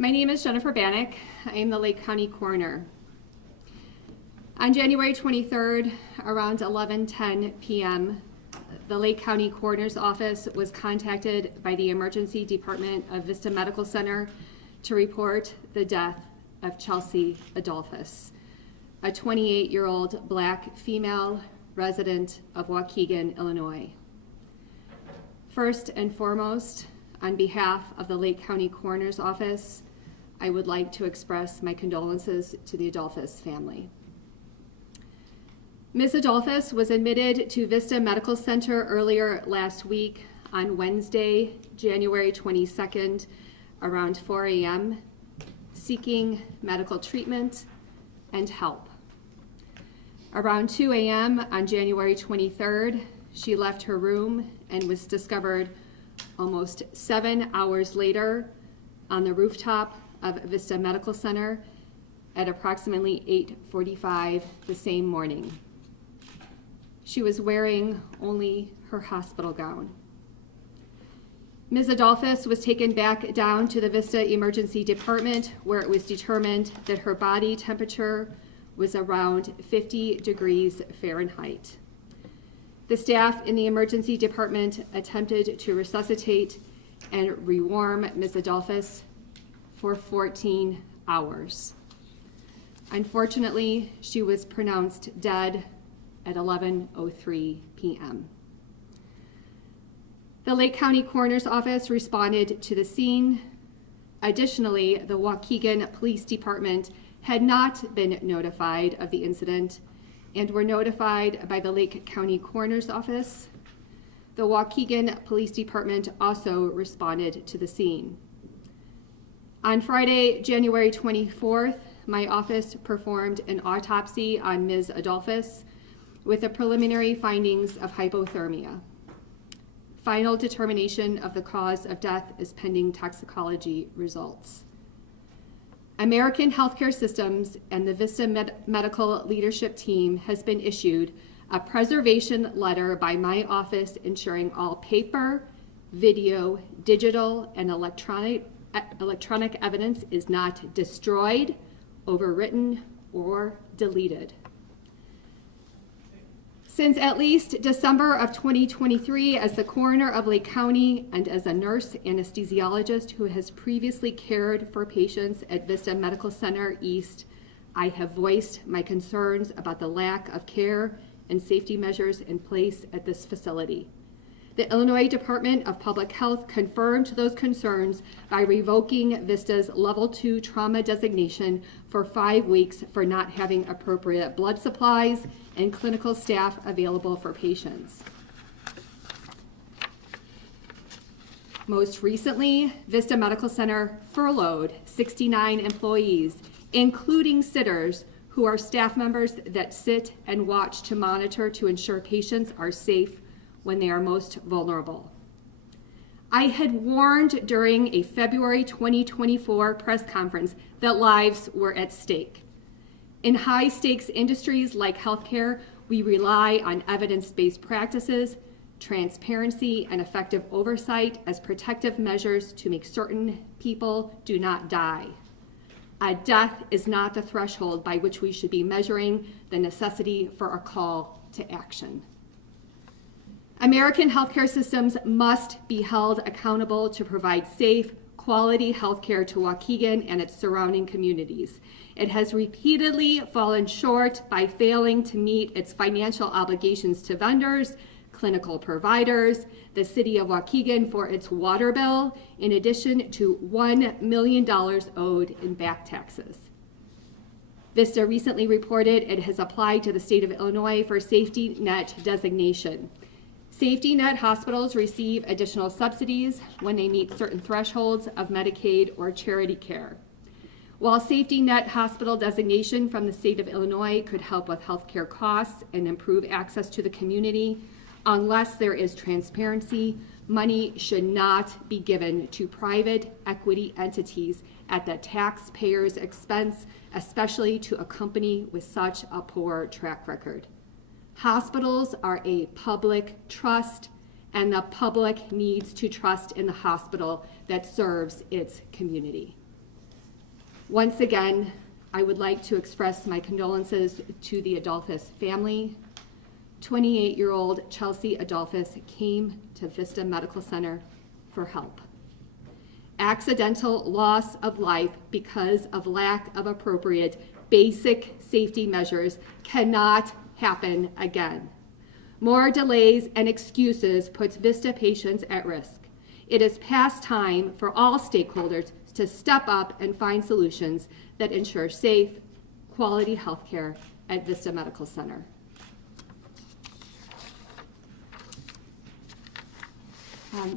My name is Jennifer Bannock. I am the Lake County Coroner. On January 23rd, around 11:10 p.m., the Lake County Coroner's Office was contacted by the Emergency Department of Vista Medical Center to report the death of Chelsea Adolphus, a 28-year-old Black female resident of Waukegan, Illinois. First and foremost, on behalf of the Lake County Coroner's Office, I would like to express my condolences to the Adolphus family. Ms. Adolphus was admitted to Vista Medical Center earlier last week on Wednesday, January 22nd, around 4 a.m., seeking medical treatment and help. Around 2 a.m. on January 23rd, she left her room and was discovered almost 7 hours later on the rooftop of Vista Medical Center at approximately 8:45 the same morning. She was wearing only her hospital gown. Ms. Adolphus was taken back down to the Vista Emergency Department, where it was determined that her body temperature was around 50 degrees Fahrenheit. The staff in the emergency department attempted to resuscitate and rewarm Ms. Adolphus for 14 hours. Unfortunately, she was pronounced dead at 11:03 p.m. The Lake County Coroner's Office responded to the scene. Additionally, the Waukegan Police Department had not been notified of the incident and were notified by the Lake County Coroner's Office. The Waukegan Police Department also responded to the scene. On Friday, January 24th, my office performed an autopsy on Ms. Adolphus with the preliminary findings of hypothermia. Final determination of the cause of death is pending toxicology results. American Healthcare Systems and the Vista Medical Leadership Team has been issued a preservation letter by my office ensuring all paper, video, digital, and electronic evidence is not destroyed, overwritten, or deleted. Since at least December of 2023, as the coroner of Lake County and as a nurse anesthesiologist who has previously cared for patients at Vista Medical Center East, I have voiced my concerns about the lack of care and safety measures in place at this facility. The Illinois Department of Public Health confirmed those concerns by revoking Vista's Level 2 trauma designation for 5 weeks for not having appropriate blood supplies and clinical staff available for patients. Most recently, Vista Medical Center furloughed 69 employees, including sitters, who are staff members that sit and watch to monitor to ensure patients are safe when they are most vulnerable. I had warned during a February 2024 press conference that lives were at stake. In high-stakes industries like healthcare, we rely on evidence-based practices, transparency, and effective oversight as protective measures to make certain people do not die. A death is not the threshold by which we should be measuring the necessity for a call to action. American healthcare systems must be held accountable to provide safe, quality healthcare to Waukegan and its surrounding communities. It has repeatedly fallen short by failing to meet its financial obligations to vendors, clinical providers, the city of Waukegan for its water bill, in addition to $1 million owed in back taxes. Vista recently reported it has applied to the state of Illinois for safety net designation. Safety net hospitals receive additional subsidies when they meet certain thresholds of Medicaid or charity care. While safety net hospital designation from the state of Illinois could help with healthcare costs and improve access to the community, unless there is transparency, money should not be given to private equity entities at the taxpayer's expense, especially to a company with such a poor track record. Hospitals are a public trust, and the public needs to trust in the hospital that serves its community. Once again, I would like to express my condolences to the Adolphus family. 28-year-old Chelsea Adolphus came to Vista Medical Center for help. Accidental loss of life because of lack of appropriate basic safety measures cannot happen again. More delays and excuses puts Vista patients at risk. It is past time for all stakeholders to step up and find solutions that ensure safe, quality health care at Vista Medical Center.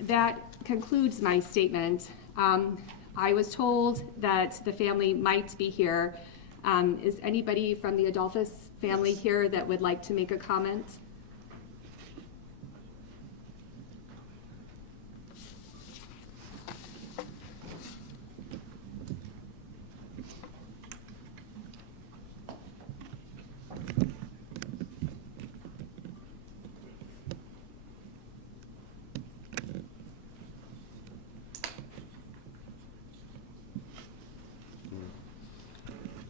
That concludes my statement. I was told that the family might be here. Is anybody from the Adolphus family here that would like to make a comment?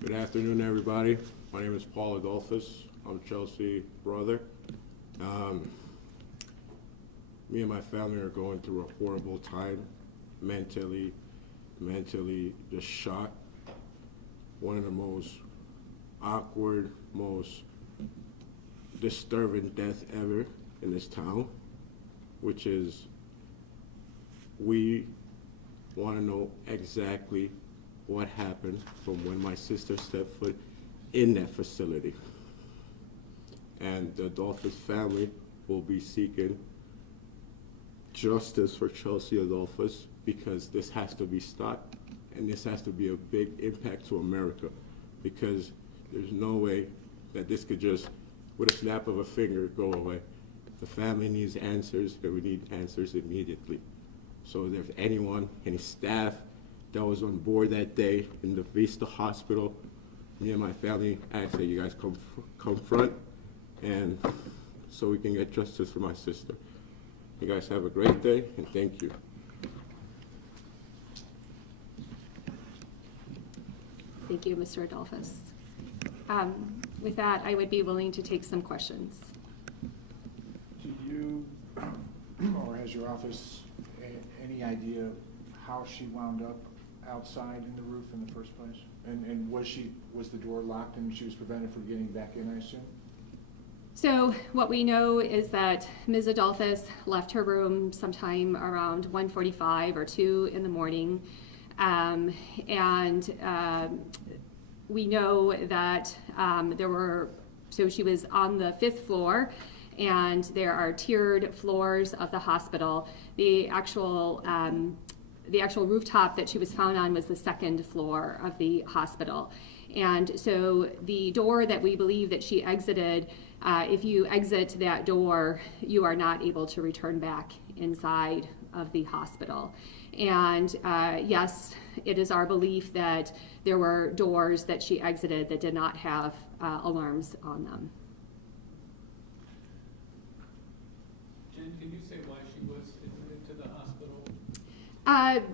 Good afternoon, everybody. My name is Paul Adolphus. I'm Chelsea's brother. Me and my family are going through a horrible time, mentally just shocked. One of the most awkward, most disturbing deaths ever in this town, which is we want to know exactly what happened from when my sister stepped foot in that facility. And the Adolphus family will be seeking justice for Chelsea Adolphus, because this has to be stopped, and this has to be a big impact to America, because there's no way that this could just, with a snap of a finger, go away. The family needs answers, and we need answers immediately. So if there's anyone, any staff that was on board that day in the Vista hospital, me and my family ask that you guys come front, and so we can get justice for my sister. You guys have a great day, and thank you. Thank you, Mr. Adolphus. With that, I would be willing to take some questions. Do you, or has your office any idea how she wound up outside in the roof in the first place? And was the door locked and she was prevented from getting back in, I assume? So what we know is that Ms. Adolphus left her room sometime around 1:45 or 2 in the morning. We know that so she was on the 5th floor, and there are tiered floors of the hospital. The actual rooftop that she was found on was the 2nd floor of the hospital. And so the door that we believe that she exited, if you exit that door, you are not able to return back inside of the hospital. And yes, it is our belief that there were doors that she exited that did not have alarms on them. Jen, can you say why she was admitted to the hospital?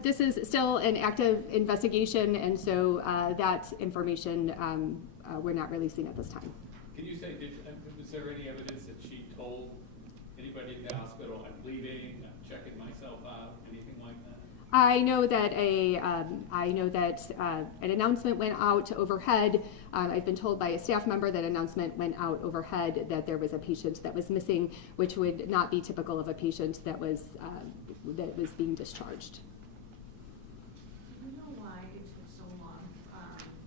This is still an active investigation, and so that information we're not releasing at this time. Can you say, was there any evidence that she told anybody in the hospital, I'm bleeding, I'm checking myself out, anything like that? I know that an announcement went out overhead. I've been told by a staff member that announcement went out overhead that there was a patient that was missing, which would not be typical of a patient that was being discharged. Do you know why it took so long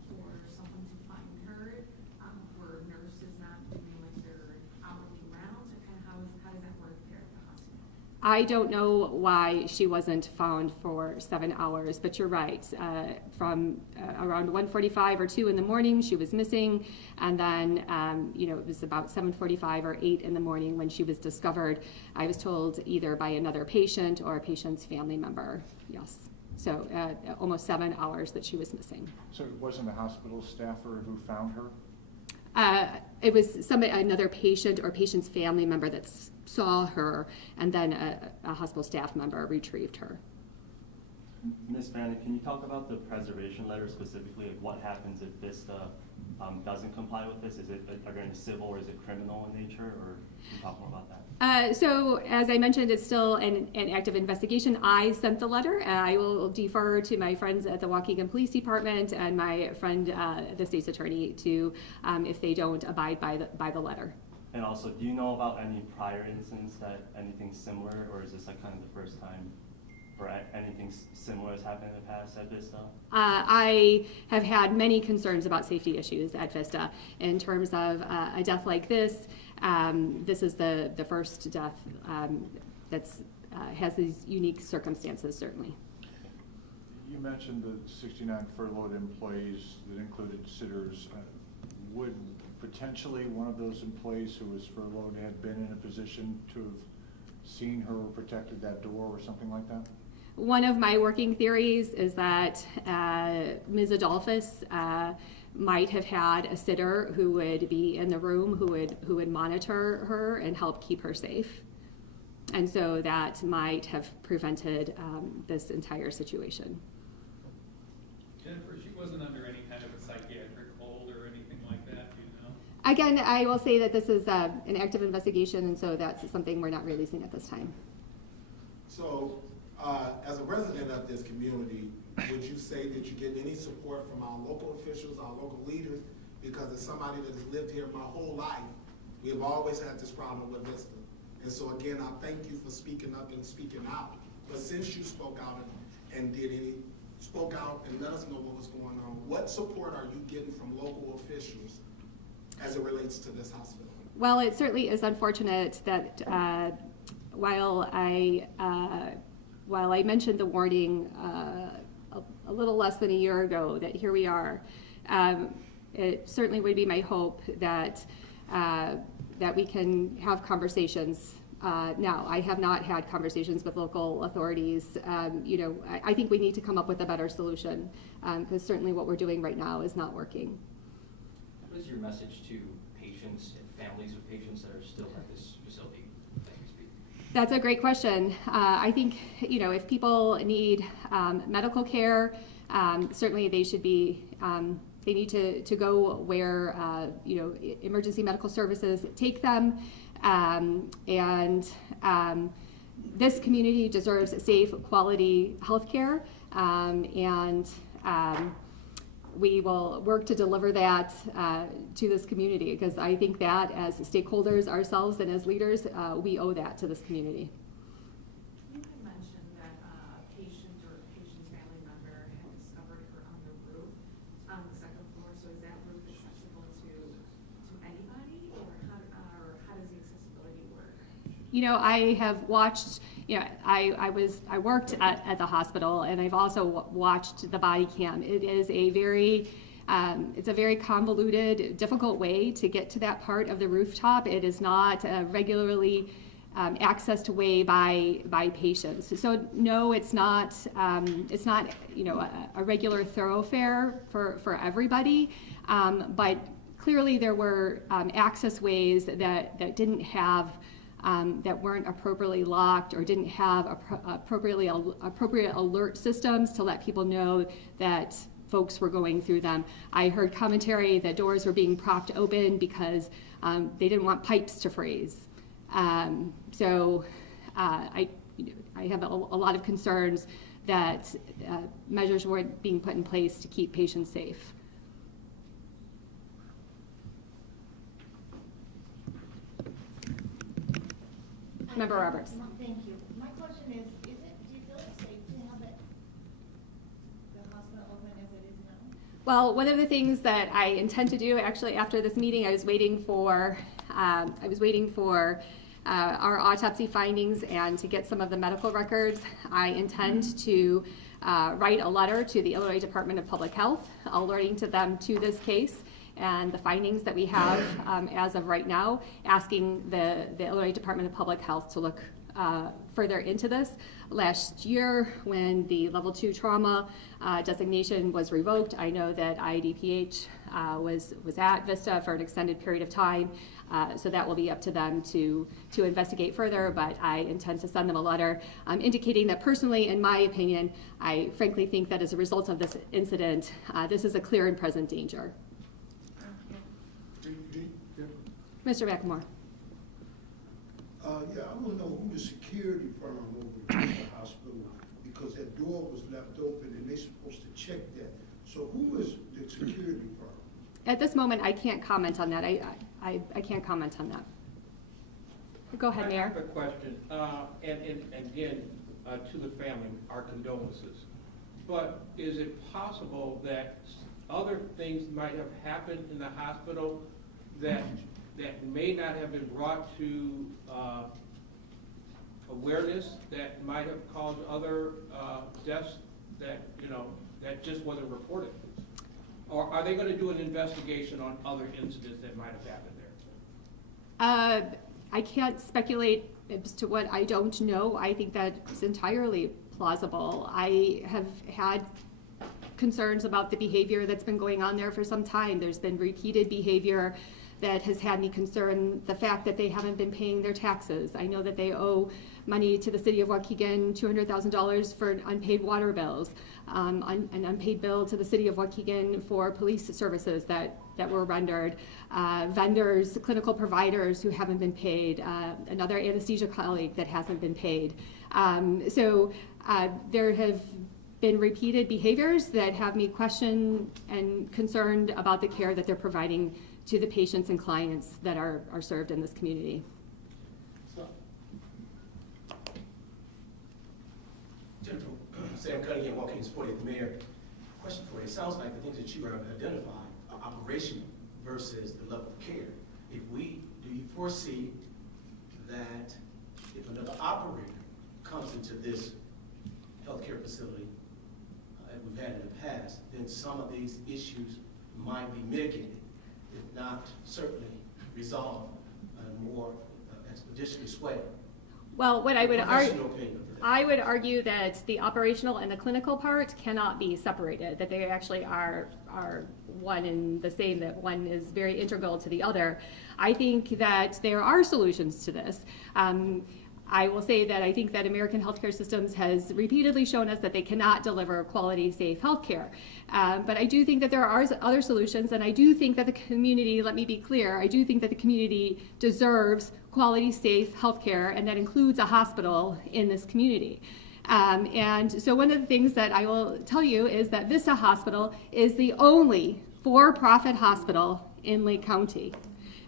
for someone to find her? Were nurses not doing like their hourly rounds, or kind of how does that work there at the hospital? I don't know why she wasn't found for 7 hours, but you're right. From around 1:45 or 2 in the morning, she was missing, and then it was about 7:45 or 8 in the morning when she was discovered. I was told either by another patient or a patient's family member. Yes, so almost 7 hours that she was missing. So it wasn't a hospital staffer who found her? It was another patient or patient's family member that saw her, and then a hospital staff member retrieved her. Ms. Fanning, can you talk about the preservation letter specifically? Like what happens if Vista doesn't comply with this? Is it again civil or is it criminal in nature, or can you talk more about that? So as I mentioned, it's still an active investigation. I sent the letter. I will defer to my friends at the Waukegan Police Department and my friend, the state's attorney, to if they don't abide by the letter. And also, do you know about any prior incidents that anything similar, or is this like kind of the first time or anything similar has happened in the past at Vista? I have had many concerns about safety issues at Vista in terms of a death like this. This is the first death that's has these unique circumstances, certainly. You mentioned the 69 furloughed employees that included sitters. Would potentially one of those employees who was furloughed have been in a position to have seen her or protected that door or something like that? One of my working theories is that Ms. Adolphus might have had a sitter who would be in the room who would monitor her and help keep her safe. And so that might have prevented this entire situation. Jennifer, she wasn't under any kind of a psychiatric hold or anything like that, do you know? Again, I will say that this is an active investigation, and so that's something we're not releasing at this time. So, as a resident of this community, would you say that you get any support from our local officials, our local leaders? Because as somebody that has lived here my whole life, we have always had this problem with Vista. And so again, I thank you for speaking up and speaking out. But since you spoke out and spoke out and let us know what was going on, what support are you getting from local officials as it relates to this hospital? Well, it certainly is unfortunate that while I mentioned the warning a little less than a year ago, that here we are, it certainly would be my hope that that we can have conversations. Now, I have not had conversations with local authorities. I think we need to come up with a better solution, because certainly what we're doing right now is not working. What is your message to patients and families of patients that are still at this facility as we speak? That's a great question. I think, if people need medical care, certainly they should be, they need to go where, emergency medical services take them. This community deserves safe, quality health care. We will work to deliver that to this community, because I think that as stakeholders ourselves and as leaders, we owe that to this community. You had mentioned that a patient or a patient's family member had discovered her on the roof on the second floor. So is that roof accessible to anybody, or how does the accessibility work? I have watched. I worked at the hospital, and I've also watched the body cam. It is a very convoluted, difficult way to get to that part of the rooftop. It is not regularly accessed way by patients. So no, it's not a regular thoroughfare for everybody. But clearly there were access ways that didn't have. That weren't appropriately locked or didn't have appropriate alert systems to let people know that folks were going through them. I heard commentary that doors were being propped open because they didn't want pipes to freeze. So I have a lot of concerns that measures weren't being put in place to keep patients safe. Member Roberts. Thank you. My question is do you feel it's safe to have the hospital open as it is now? Well, one of the things that I intend to do, actually, after this meeting, I was waiting for our autopsy findings and to get some of the medical records. I intend to write a letter to the Illinois Department of Public Health, alerting to them to this case and the findings that we have as of right now, asking the Illinois Department of Public Health to look further into this. Last year, when the level 2 trauma designation was revoked, I know that IDPH was at Vista for an extended period of time. So that will be up to them to investigate further, but I intend to send them a letter indicating that personally, in my opinion, I frankly think that as a result of this incident, this is a clear and present danger. Mr. McLemore. Yeah, I want to know who the security firm over at the hospital, because that door was left open and they're supposed to check that. So who is the security firm? At this moment, I can't comment on that. I can't comment on that. Go ahead, Mayor. I have a question, and again, to the family, our condolences. But is it possible that other things might have happened in the hospital that may not have been brought to awareness, that might have caused other deaths that, that just wasn't reported? Or are they going to do an investigation on other incidents that might have happened there? I can't speculate as to what I don't know. I think that's entirely plausible. I have had concerns about the behavior that's been going on there for some time. There's been repeated behavior that has had me concerned. The fact that they haven't been paying their taxes. I know that they owe money to the city of Waukegan, $200,000 for unpaid water bills, an unpaid bill to the city of Waukegan for police services that were rendered, vendors, clinical providers who haven't been paid, another anesthesia colleague that hasn't been paid. So there have been repeated behaviors that have me question and concerned about the care that they're providing to the patients and clients that are served in this community. General Sam Cunningham, Waukegan's 40th Mayor. Question for you. It sounds like the things that you have identified are operational versus the level of care. Do you foresee that if another operator comes into this healthcare facility, as we've had in the past, then some of these issues might be mitigated, if not certainly resolved in a more expeditious way? Well, what I would Professional opinion. I would argue that the operational and the clinical part cannot be separated, that they actually are one and the same, that one is very integral to the other. I think that there are solutions to this. I will say that I think that American healthcare systems has repeatedly shown us that they cannot deliver quality, safe healthcare. But I do think that there are other solutions, and I do think that the community, let me be clear, I do think that the community deserves quality, safe healthcare, and that includes a hospital in this community. And so one of the things that I will tell you is that Vista Hospital is the only for-profit hospital in Lake County.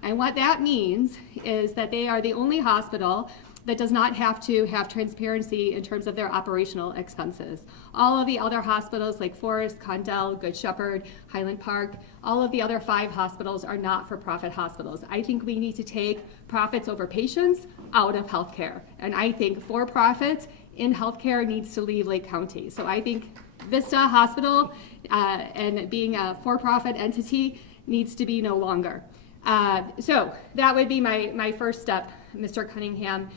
And what that means is that they are the only hospital that does not have to have transparency in terms of their operational expenses. All of the other hospitals like Forest, Condell, Good Shepherd, Highland Park, all of the other 5 hospitals are not-for-profit hospitals. I think we need to take profits over patients out of healthcare. And I think for-profit in healthcare needs to leave Lake County. So I think Vista Hospital and being a for-profit entity needs to be no longer. So that would be my first step, Mr. Cunningham,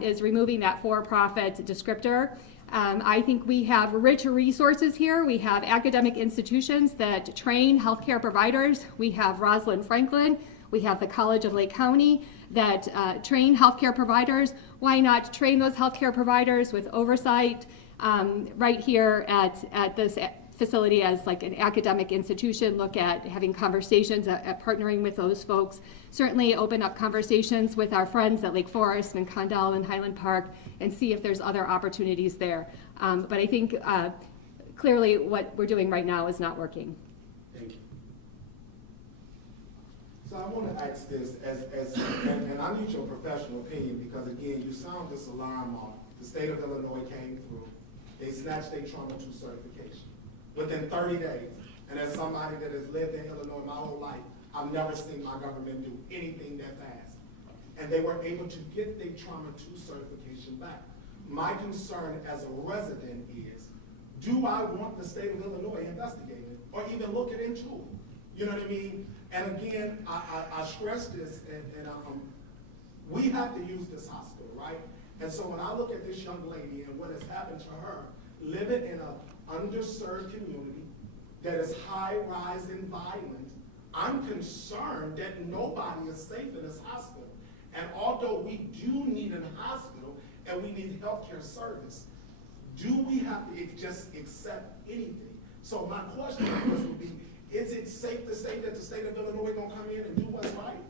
is removing that for-profit descriptor. I think we have rich resources here. We have academic institutions that train healthcare providers. We have Rosalind Franklin. We have the College of Lake County that train healthcare providers. Why not train those healthcare providers with oversight right here at this facility as like an academic institution, look at having conversations, at partnering with those folks. Certainly open up conversations with our friends at Lake Forest and Condell and Highland Park and see if there's other opportunities there. But I think clearly what we're doing right now is not working. Thank you. So I want to ask this, and I need your professional opinion, because again, you sound this alarm off. The state of Illinois came through. They snatched their Trauma 2 certification within 30 days. And as somebody that has lived in Illinois my whole life, I've never seen my government do anything that fast. And they were able to get their Trauma 2 certification back. My concern as a resident is, do I want the state of Illinois investigated or even looking into it? You know what I mean? And again, I stress this, and we have to use this hospital, right? And so when I look at this young lady and what has happened to her, living in an underserved community that is high-rise and violent, I'm concerned that nobody is safe in this hospital. And although we do need a hospital and we need healthcare service, do we have to just accept anything? So my question would be, is it safe to say that the state of Illinois gonna come in and do what's right?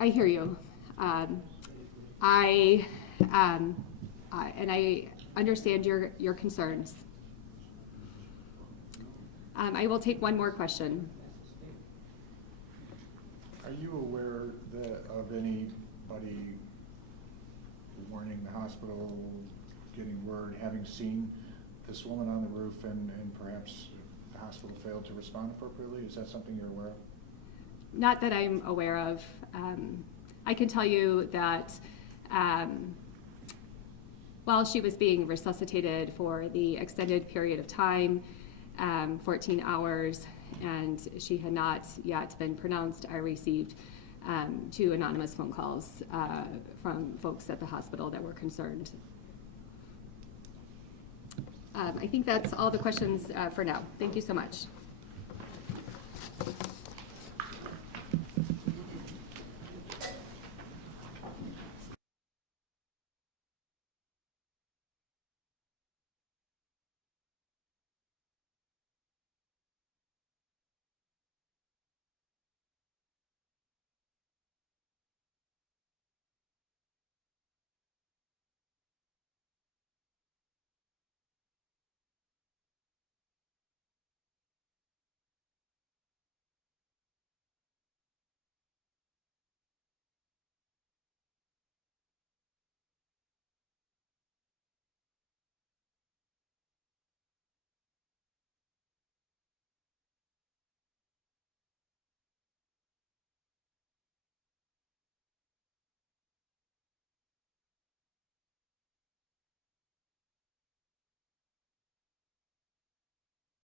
I hear you. And I understand your concerns. I will take one more question. Are you aware of anybody warning the hospital, getting word, having seen this woman on the roof and perhaps the hospital failed to respond appropriately? Is that something you're aware of? Not that I'm aware of. I can tell you that while she was being resuscitated for the extended period of time, 14 hours, and she had not yet been pronounced, I received 2 anonymous phone calls from folks at the hospital that were concerned. I think that's all the questions for now. Thank you so much.